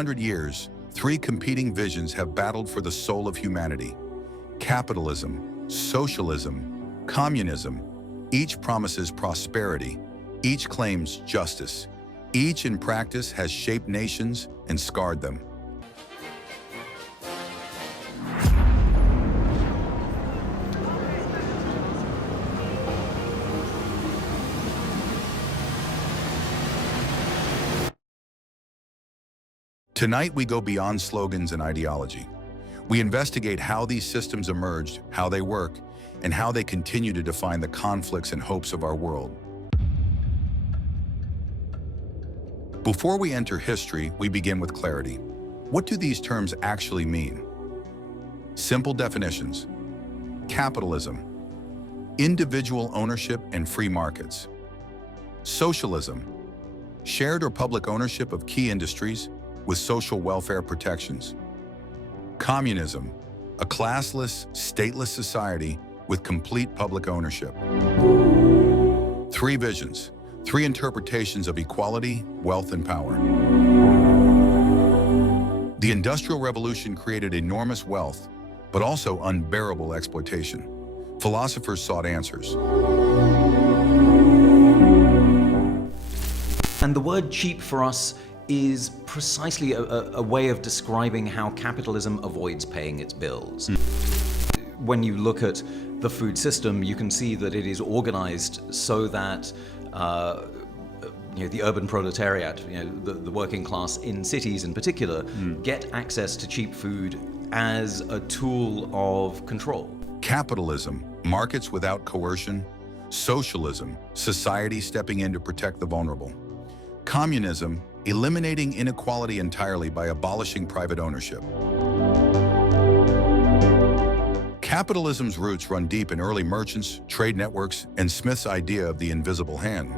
100 years, three competing visions have battled for the soul of humanity. Capitalism, socialism, communism. Each promises prosperity. Each claims justice. Each in practice has shaped nations and scarred them. Tonight, we go beyond slogans and ideology. We investigate how these systems emerged, how they work, and how they continue to define the conflicts and hopes of our world. Before we enter history, we begin with clarity. What do these terms actually mean? Simple definitions. Capitalism, individual ownership and free markets. Socialism, shared or public ownership of key industries with social welfare protections. Communism, a classless, stateless society with complete public ownership. Three visions, three interpretations of equality, wealth, and power. The Industrial Revolution created enormous wealth, but also unbearable exploitation. Philosophers sought answers. And the word cheap for us is precisely a way of describing how capitalism avoids paying its bills. When you look at the food system, you can see that it is organized so that the urban proletariat, the working class in cities in particular, get access to cheap food as a tool of control. Capitalism, markets without coercion. Socialism, society stepping in to protect the vulnerable. Communism, eliminating inequality entirely by abolishing private ownership. Capitalism's roots run deep in early merchants, trade networks, and Smith's idea of the invisible hand.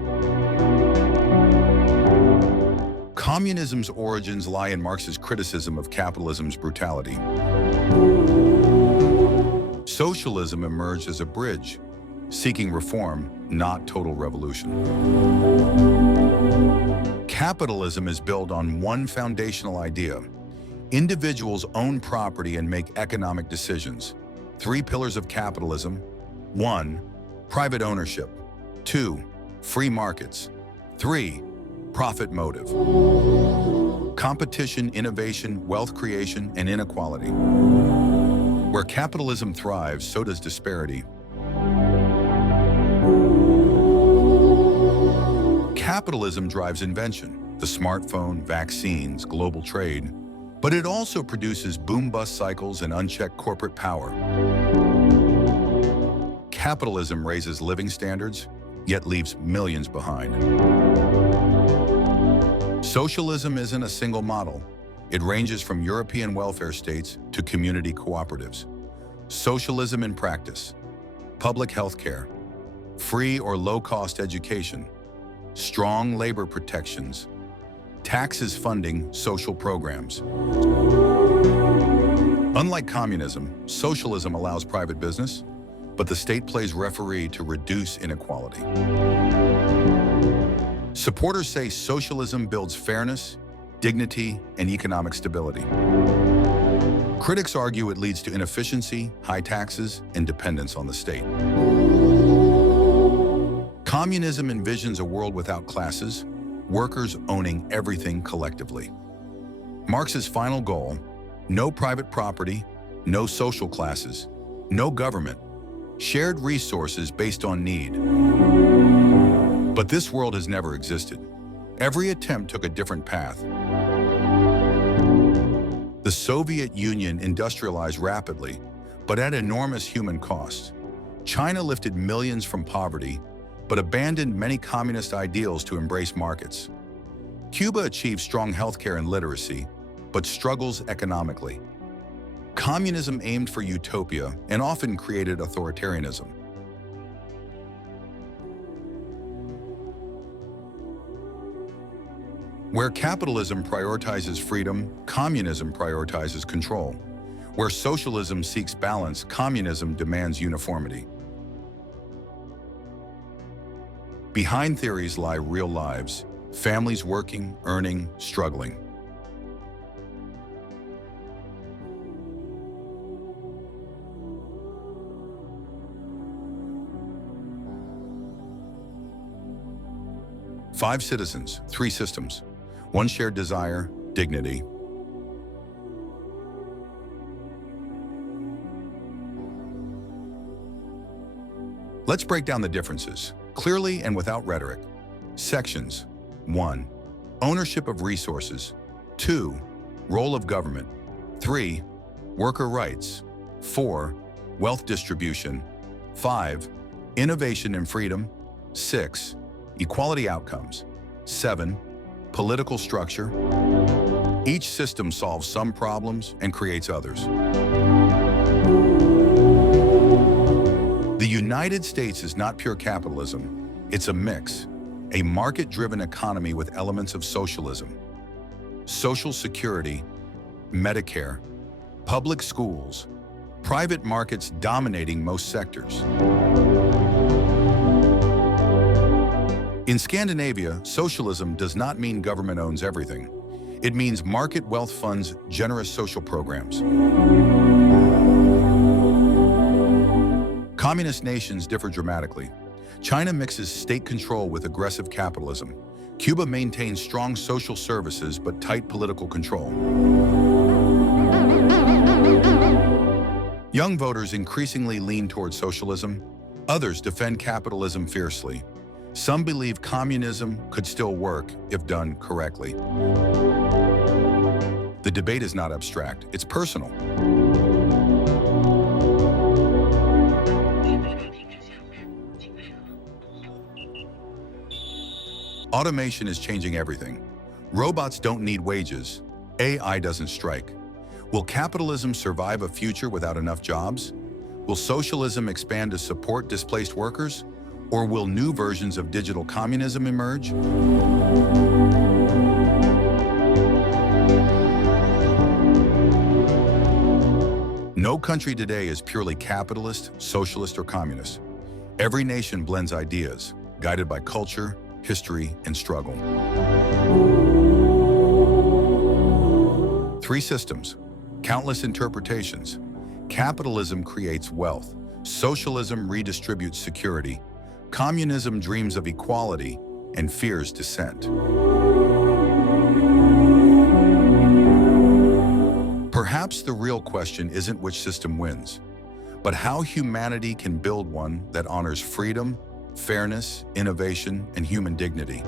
Communism's origins lie in Marx's criticism of capitalism's brutality. Socialism emerged as a bridge, seeking reform, not total revolution. Capitalism is built on one foundational idea. Individuals own property and make economic decisions. Three pillars of capitalism. 1. Private ownership. 2. Free markets. 3. Profit motive. Competition, innovation, wealth creation, and inequality. Where capitalism thrives, so does disparity. Capitalism drives invention, the smartphone, vaccines, global trade, but it also produces boom-bust cycles and unchecked corporate power. Capitalism raises living standards, yet leaves millions behind. Socialism isn't a single model. It ranges from European welfare states to community cooperatives. Socialism in practice: public health care, free or low-cost education, strong labor protections, taxes funding social programs. Unlike communism, socialism allows private business, but the state plays referee to reduce inequality. Supporters say socialism builds fairness, dignity, and economic stability. Critics argue it leads to inefficiency, high taxes, and dependence on the state. Communism envisions a world without classes, workers owning everything collectively. Marx's final goal: no private property, no social classes, no government, shared resources based on need. But this world has never existed. Every attempt took a different path. The Soviet Union industrialized rapidly, but at enormous human cost. China lifted millions from poverty, but abandoned many communist ideals to embrace markets. Cuba achieved strong healthcare and literacy, but struggles economically. Communism aimed for utopia and often created authoritarianism. Where capitalism prioritizes freedom, communism prioritizes control. Where socialism seeks balance, communism demands uniformity. Behind theories lie real lives, families working, earning, struggling. 5 citizens, 3 systems. 1 shared desire, dignity. Let's break down the differences, clearly and without rhetoric. Sections. 1. Ownership of resources. 2. Role of government. 3. Worker rights. 4. Wealth distribution. 5. Innovation and freedom. 6. Equality outcomes. 7. Political structure. Each system solves some problems and creates others. The United States is not pure capitalism. It's a mix, a market-driven economy with elements of socialism. Social security, Medicare, public schools, private markets dominating most sectors. In Scandinavia, socialism does not mean government owns everything. It means market wealth funds generous social programs. Communist nations differ dramatically. China mixes state control with aggressive capitalism. Cuba maintains strong social services but tight political control. Young voters increasingly lean toward socialism. Others defend capitalism fiercely. Some believe communism could still work if done correctly. The debate is not abstract, it's personal. Automation is changing everything. Robots don't need wages. AI doesn't strike. Will capitalism survive a future without enough jobs? Will socialism expand to support displaced workers? Or will new versions of digital communism emerge? No country today is purely capitalist, socialist, or communist. Every nation blends ideas, guided by culture, history, and struggle. 3 systems, countless interpretations. Capitalism creates wealth. Socialism redistributes security. Communism dreams of equality and fears dissent. Perhaps the real question isn't which system wins, but how humanity can build one that honors freedom, fairness, innovation, and human dignity.